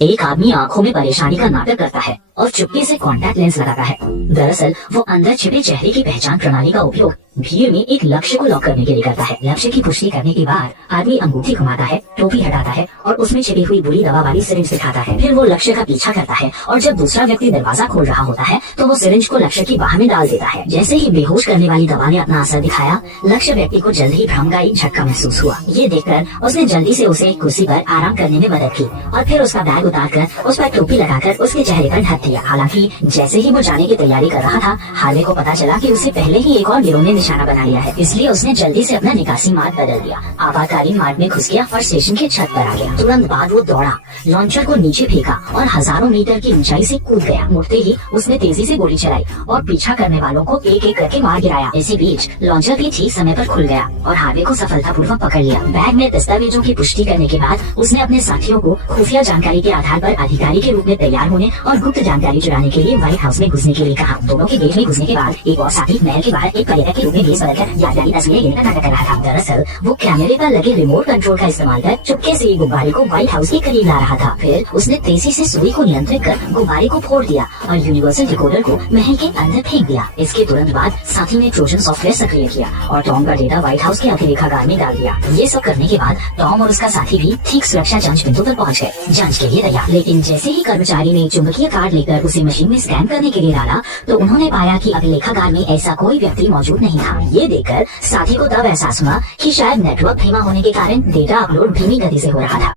एक आदमी आंखों में परेशानी का नाटक करता है और चुप्पी से कॉन्टैक्ट लेंस लगाता है। दरअसल वो अंदर छिपे चेहरे की पहचान प्रणाली का उपयोग भीड़ में एक लक्ष्य को लॉक करने के लिए करता है। लक्ष्य की पुष्टि करने के बाद आदमी अंगूठी घुमाता है, टोपी हटाता है और उसमें छिपी हुई बुरी दवा वाली सिरिंज दिखाता है। फिर वो लक्ष्य का पीछा करता है और जब दूसरा व्यक्ति दरवाजा खोल रहा होता है तो वो सिरिंज को लक्ष्य की बाह में डाल देता है। जैसे ही बेहोश करने वाली दवा ने अपना असर दिखाया, लक्ष्य व्यक्ति को जल्द ही भ्रमगाई झटका महसूस हुआ। ये देखकर उसने जल्दी से उसे एक कुर्सी पर आराम करने में मदद की और फिर उसका बैग उतारकर उस पर टोपी लगाकर उसके चेहरे पर ढक दिया। हालांकि जैसे ही वो जाने की तैयारी कर रहा था, हार्वे को पता चला कि उसे पहले ही एक और गिरोह ने निशाना बना लिया है, इसलिए उसने जल्दी से अपना निकासी मार्ग बदल दिया। आपातकालीन मार्ग में घुस गया और स्टेशन की छत पर आ गया। तुरंत बाद वो दौड़ा, लॉन्चर को नीचे फेंका और हजारों मीटर की ऊंचाई से कूद गया। मुड़ते ही उसने तेजी से गोली चलाई और पीछा करने वालों को एक एक करके मार गिराया। इसी बीच लॉन्चर भी ठीक समय पर खुल गया और हार्वे को सफलतापूर्वक पकड़ लिया। बैग में दस्तावेजों की पुष्टि करने के बाद उसने अपने साथियों को खुफिया जानकारी के आधार पर अधिकारी के रूप में तैयार होने और गुप्त जानकारी चुराने के लिए व्हाइट हाउस में घुसने के लिए कहा। दोनों के गेट में घुसने के बाद एक और साथी महल के बाहर एक पर्यटक के रूप में भेस बदलकर यादगारी तस्वीरें लेने का नाटक कर रहा था। दरअसल वो कैमरे पर लगे रिमोट कंट्रोल का इस्तेमाल कर चुपके से गुब्बारे को व्हाइट हाउस के करीब ला रहा था। फिर उसने तेजी से सुई को नियंत्रित कर गुब्बारे को फोड़ दिया और यूनिवर्सल डिकोडर को महल के अंदर फेंक दिया। इसके तुरंत बाद साथी ने ट्रोजन सॉफ्टवेयर सक्रिय किया और टॉम का डेटा व्हाइट हाउस के अभिलेखागार में डाल दिया। ये सब करने के बाद टॉम और उसका साथी भी ठीक सुरक्षा जांच बिंदु पर पहुंच गए, जांच के लिए तैयार। लेकिन जैसे ही कर्मचारी ने चुंबकीय कार्ड लेकर उसे मशीन में स्कैन करने के लिए डाला तो उन्होंने पाया कि अभिलेखागार में ऐसा कोई व्यक्ति मौजूद नहीं था। ये देखकर साथी को तब एहसास हुआ कि शायद नेटवर्क धीमा होने के कारण डेटा अपलोड धीमी गति से हो रहा था।